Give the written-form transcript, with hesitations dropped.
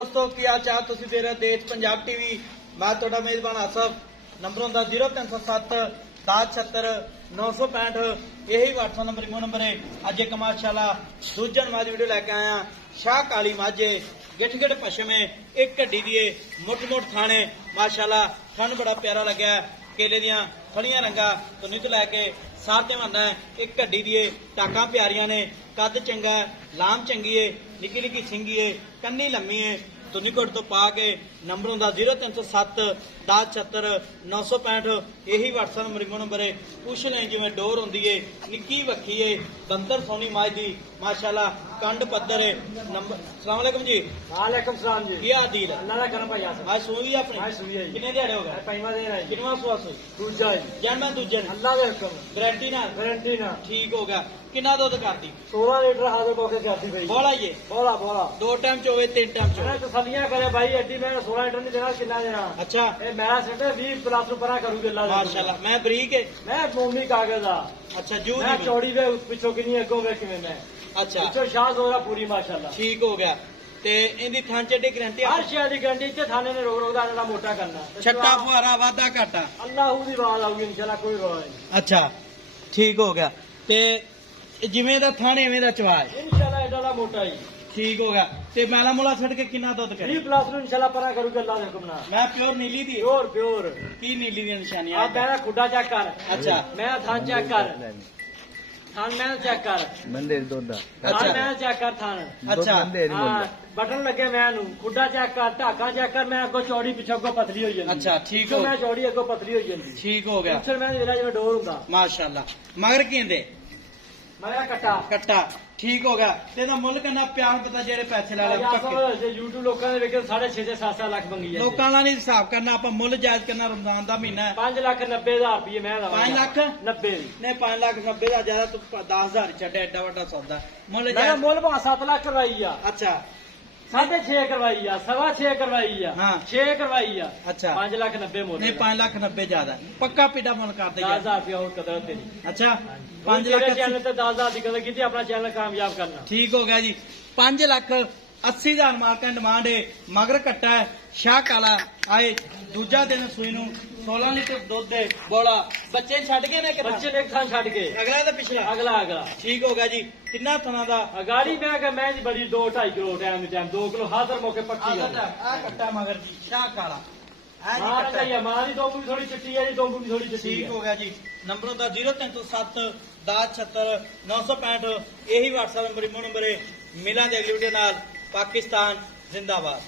दोस्तों की हाल चाल तुसीं देख रहे हो देश पंजाब टीवी। मैं तुहाडा मेजबान आसफ। नंबर होंदा 0307 1076 965। यही व्हाट्सएप नंबर इमो नंबर है। अज एक माशाल्लाह दूजन माज वीडियो लैके आया। शाह काली माझे गिठ गिठ पशमे एक घड्डी दिए मुठ मुठ थाने माशाल्लाह थन बड़ा प्यारा लग्या। केले दियां फलियां रंगा तो नित लैके सारे बनना है। एक घड्डी दिए टाकां प्यारियां ने, कद चंगा है, लाम चंगी है, निकी निकी सिंगी है, कन्नी लम्मी है। तुनीकोट तो पा के नंबर होंदा 0307 1076 965। यही व्हाट्सएप नंबर इमो नंबर है। पुछ लें जिवें डोर होंदी है, निक्की वक्खी है, बंदर सोनी माज दी माशाल्लाह कंड पत्थर है। नंबर अस्सलाम वालेकुम जी। वालेकुम सलाम जी। की आदील अल्लाह का करम भाई आसफ। आज सुई अपनी आज सुई है जी। कितने दिहाड़े हो गए? पंजवां दिन है जी। किनवा सुआ सुई? दूजा है जन मैं दूजे ने अल्लाह के हुक्म गारंटी ना गारंटी ना ठीक हो गया। कितना दुध करती? 16 लीटर हाजिर मौके करती भाई। बोला ये बोला बोला दो टाइम च होवे तीन टाइम च मैंने होवे। तसलियां करे भाई एडी मैं 16 लीटर नहीं देना कितना देना। अच्छा ए मेरा सेट 20 प्लस नु परा करूंगे अल्लाह दे। माशाल्लाह। मैं बरीक है। मैं मोमी कागज दा। अच्छा जू मैं दी चौड़ी वे पिछो की नहीं अगो वे किवें मैं अच्छा पिछो शाह जोरा पूरी माशाल्लाह ठीक हो गया। ते इंदी थान चड्डी गारंटी हर शय दी गारंटी इत्थे थाने ने रोक रोक दा जेड़ा मोटा करना छट्टा फुहारा वादा घाटा अल्लाह दी बात आऊगी इंशाल्लाह कोई रोक नहीं अच्छा ठीक हो गया। ते जिवें दा थाने इवें दा चवा है इंशाल्लाह एडा दा मोटा ही ठीक हो गया। ते मैला मुला छड़ के कितना दुध करे? 20 प्लस नु इंशाल्लाह परा करूंगा अल्लाह दे हुक्म नाल। मैं प्योर नीली दी प्योर प्योर की नीली दी निशानियां आप मेरा खुडा चेक कर। अच्छा मैं थान चेक कर थान मैं चेक कर बंदे दुध थान अच्छा मैं चेक कर थान अच्छा हाँ, बटन लगे मैं नू खुडा चेक कर ढाका चेक कर मैं अगो चौड़ी पिछो अगो पतली हो जाती। अच्छा ठीक हो मैं चौड़ी अगो पतली हो जाती। ठीक हो गया पिछल मैं जेड़ा जिवें डोर हुंदा माशाल्लाह। मगर केंदे मेरा कट्टा कट्टा ठीक हो गया। ते दा मुੱਲ किन्ना प्यार पता जेड़े पैसे ला ले पक्के जे YouTube लोकां ने वेखे 6.5 7 लाख मंगी है। लोकां नाल नहीं हिसाब करना ਆਪਾਂ ਮੁੱਲ ਜਾਇਜ਼ ਕਰਨਾ। ਰਮਜ਼ਾਨ ਦਾ ਮਹੀਨਾ ਹੈ। 5,90,000 ਰੁਪਏ ਮੈਂ ਲਵਾਂ। 5 ਲੱਖ 90 ਦੀ ਨੇ 5 ਲੱਖ 90 ਦਾ ਜ਼ਿਆਦਾ ਤੂੰ 10000 ਛੱਡ ਐਡਾ ਵੱਡਾ ਸੌਦਾ ਮੁੱਲ ਮੈਂ ਜਾਇਜ਼। ਮੁੱਲ ਭਾ 7 ਲੱਖ ਕਰਵਾਈ ਆ। ਅੱਛਾ 6.5 ਕਰਵਾਈ ਆ 6.5 ਕਰਵਾਈ ਆ ਹਾਂ। 6 ਕਰਵਾਈ ਆ ਅੱਛਾ 5,90,000 ਮੁੱਲ ਨਹੀਂ 5 ਲੱਖ 90 ਜ਼ਿਆਦਾ ਪੱਕਾ ਪੀੜਾ ਮੁੱਲ ਕਰਦੇ ਯਾਰ। 10,000 ਰੁਪਏ ਹੋਰ ਕਦਰ ਤੇਰੀ। ਅੱਛਾ 5 5 ਲੱਖ ਲੱਖ ਚੈਨਲ ਤੇ 10,000 ਦੀ ਕਦਰ ਕੀਤੀ ਆਪਣਾ ਚੈਨਲ ਕਾਮਯਾਬ ਕਰਨਾ। ਠੀਕ ਹੋ ਗਿਆ ਜੀ। 5 ਲੱਖ 80,000 ਮਾਰਕਾਂ ਡਿਮਾਂਡ ਹੈ। ਮਗਰ ਕੱਟਾ ਹੈ ਸ਼ਾਹ ਕਾਲਾ ਆਏ ਦੂਜਾ ਦਿਨ ਸੂਈ ਨੂੰ 16 ਲੀਟਰ ਦੁੱਧ ਦੇ ਬੋਲਾ ਬੱਚੇ ਛੱਡ ਕੇ ਨੇ ਕਿ ਬੱਚੇ ਨੇ ਇੱਕ ਥਾਂ ਛੱਡ ਕੇ ਅਗਲਾ ਤਾਂ ਪਿਛਲਾ ਅਗਲਾ ਠੀਕ ਹੋ ਗਿਆ ਜੀ। ਕਿੰਨਾ ਥਣਾ ਦਾ ਅਗਾੜੀ ਮੈਂ ਕਿ ਮੈਂ ਜੀ ਬੜੀ 2-2.5 ਕਿਲੋ ਟਾਈਮ 2 ਕਿਲੋ ਹਾਜ਼ਰ ਮੌਕੇ ਪੱਕੀ ਆ। ਆ ਕੱਟਾ ਮਗਰ ਜੀ ਸ਼ਾਹ ਕਾਲਾ ਆ ਜੀ ਮਾਂ ਕੱਟਾ। ਦਾ ਮਾਂ ਦੀ ਦੋਂਬੂ ਥੋੜੀ ਚਿੱਟੀ ਹੈ ਜੀ ਦੋਂਬੂ ਦੀ ਥੋੜੀ ਚਿੱਟੀ ਠੀਕ ਹੈ। ਹੋ ਗਿਆ ਜੀ। ਨੰਬਰ ਹੁੰਦਾ 0307 1076 965। यही व्हाट्सएप नंबर इमो नंबर है। मिलांगे अगली वीडियो नाल। पाकिस्तान जिंदाबाद।